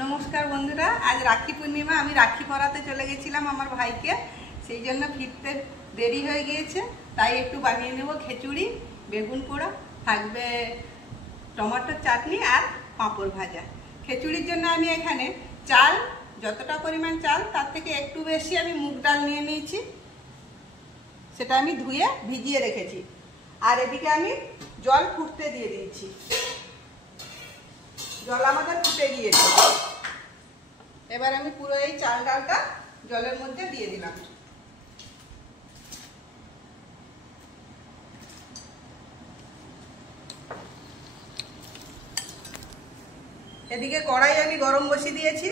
नमस्कार बंधुरा आज राखी पूर्णिमा आमी राखी पराते चले गेছিলাম আমার ভাইকে সেই জন্য ফিরতে দেরি হয়ে গিয়েছে তাই একটু বানিয়ে নেব খিচুড়ি বেগুন পোড়া থাকবে টমেটো চাটনি আর পাঁপড় ভাজা। খিচুড়ির জন্য আমি এখানে চাল যতটা পরিমাণ চাল তার থেকে একটু বেশি আমি মুগ ডাল নিয়ে নিয়েছি, সেটা আমি ধুয়ে ভিজিয়ে রেখেছি। আর এদিকে আমি জল ফুটতে দিয়ে দিয়েছি। জল আমাদের ফুটে গিয়েছে, এবার আমি পুরো এই চাল ডালটা জলের মধ্যে দিয়ে দিলাম। এদিকে কড়াই আমি গরম বসিয়ে দিয়েছি।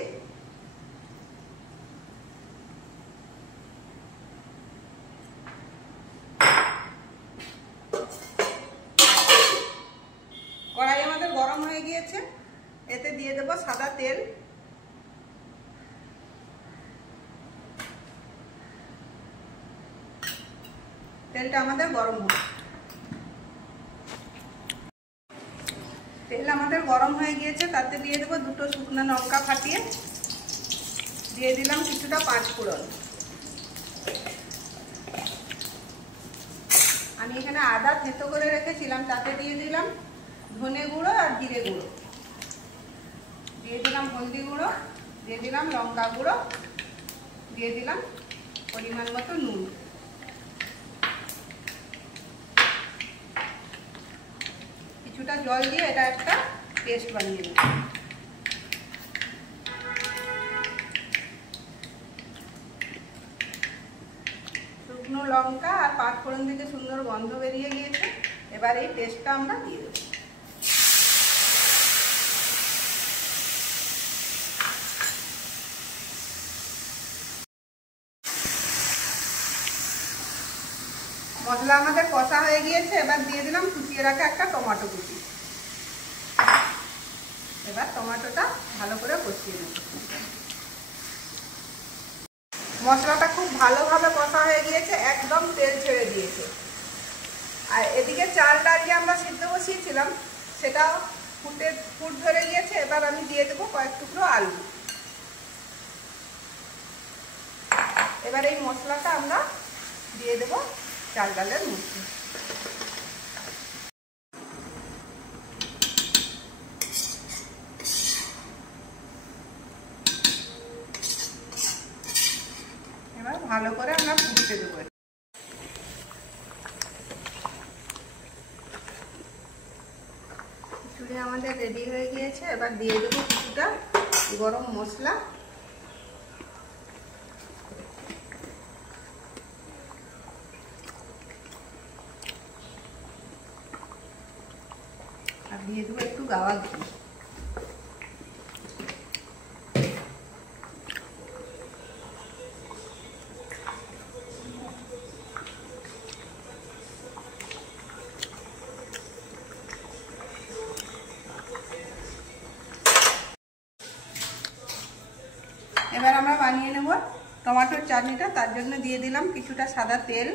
কড়াই আমাদের গরম হয়ে গিয়েছে, এতে দিয়ে দেব সাদা তেল। তেলটা আমাদের গরম হবে। তেল আমাদের গরম হয়ে গিয়েছে, তাতে দিয়ে দেব দুটো শুকনো লঙ্কা ফাটিয়ে, দিয়ে দিলাম কিছুটা পাঁচ ফোড়ন। আমি এখানে আদা থেতো করে রেখেছিলাম, তাতে দিয়ে দিলাম ধনে গুঁড়ো আর জিরে গুঁড়ো, দিয়ে দিলাম হলদি গুঁড়ো, দিয়ে দিলাম লঙ্কা গুঁড়ো, দিয়ে দিলাম পরিমাণ মতো নুন। কিছুটা জল দিয়ে এটা একটা পেস্ট বানিয়ে নেব। শুকনো লঙ্কা আর পাঁচ ফোড়ন থেকে সুন্দর গন্ধ বেরিয়ে গিয়েছে, এবার এই পেস্টটা আমরা দিয়ে দেব। মশলা আমাদের কষা হয়ে গিয়েছে, এবার দিয়ে দিলাম কুচিয়ে রাখা একটা টমেটো কুচি। এবার টমেটোটা ভালো করে কষিয়ে নেব। মশলাটা খুব ভালোভাবে কষা হয়ে গিয়েছে, একদম তেল ছেড়ে দিয়েছে। আর এদিকে চাল ডাল যে আমরা সিদ্ধ বসিয়েছিলাম সেটা ফুট ধরে গিয়েছে। এবার আমি দিয়ে দেবো কয়েক টুকরো আলু। এবার এই মশলাটা আমরা দিয়ে দেবো চাল ডালের মধ্যে। এবার ভালো করে আমরা ফুটতে দেবো। খিচুড়ি আমাদের রেডি হয়ে গিয়েছে, এবার দিয়ে দেবো কিছুটা গরম মশলা। আর দিয়ে দেবো একটু গাওয়া ঘি। এবার আমরা বানিয়ে নেব টমেটোর চাটনিটা। তার জন্য দিয়ে দিলাম কিছুটা সাদা তেল,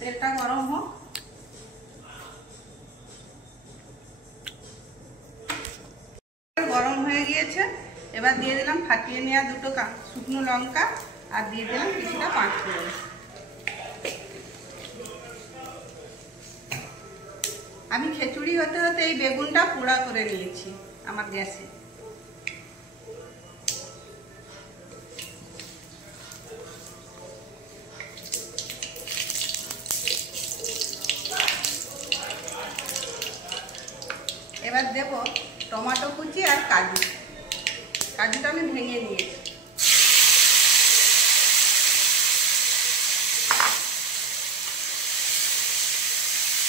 তেলটা গরম হোক। গরম হয়ে গিয়েছে, এবার দিয়ে দিলাম ফাটিয়ে নেওয়া দুটো শুকনো লঙ্কা, আর দিয়ে দিলাম কিছুটা পাঁচ ফোড়ন। আমি খিচুড়ি হতে হতে এই বেগুনটা পোড়া করে নিয়েছি আমার গ্যাসে। এবার দেব টমেটো কুচি আর কাজু। কাজুটা আমি ভেঙে নিয়েছি।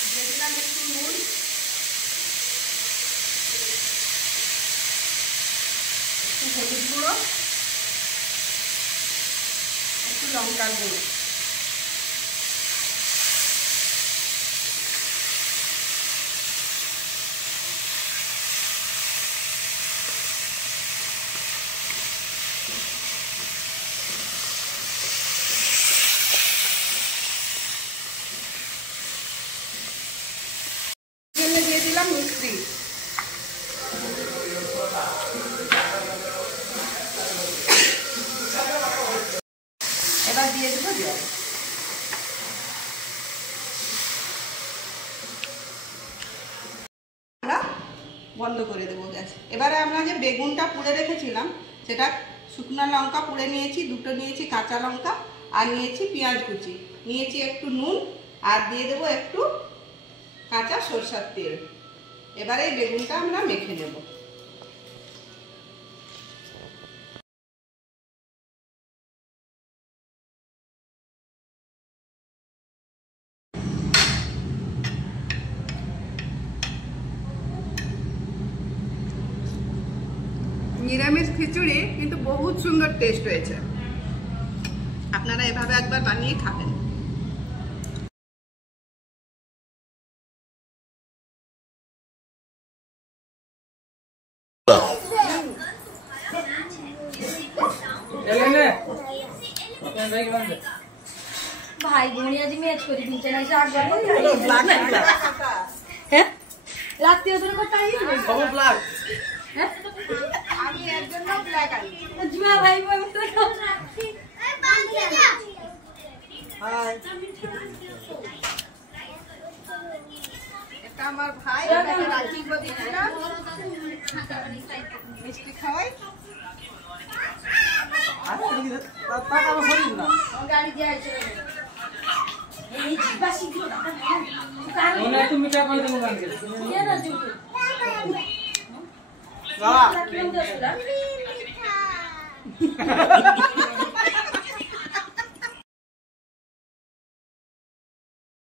দিয়ে দিলাম একটু নুন, লঙ্কার গুঁড়ো। দিয়ে দিলাম মিষ্টি। এবার দিয়ে দেবো জল। বন্ধ করে দেবো গ্যাস। এবারে আমরা যে বেগুনটা পুড়ে রেখেছিলাম সেটা শুকনো লঙ্কা পুড়ে নিয়েছি, দুটো নিয়েছি কাঁচা লঙ্কা, আর নিয়েছি পেঁয়াজ কুচি, নিয়েছি একটু নুন, আর দিয়ে দেবো একটু কাঁচা সরষের তেল। এবারে এই বেগুনটা আমরা মেখে নেব। নিরামিষ খিচুড়ি কিন্তু বহুত সুন্দর টেস্ট হয়েছে। আপনারা এভাবে একবার বানিয়ে খাবেন। ভাই বোন আজ ম্যাচ করে দিচ্ছে না, হ্যাঁ রাত্রি ওদের কথা আমি এর জন্য ব্ল্যাক আনি। জুয়া ভাই বোন এটা আমার ভাই, রাখি দিয়েছিলাম মিষ্টি খাওয়াই। গাড়ি দিয়ে আসছে মিঠা করে দেবো না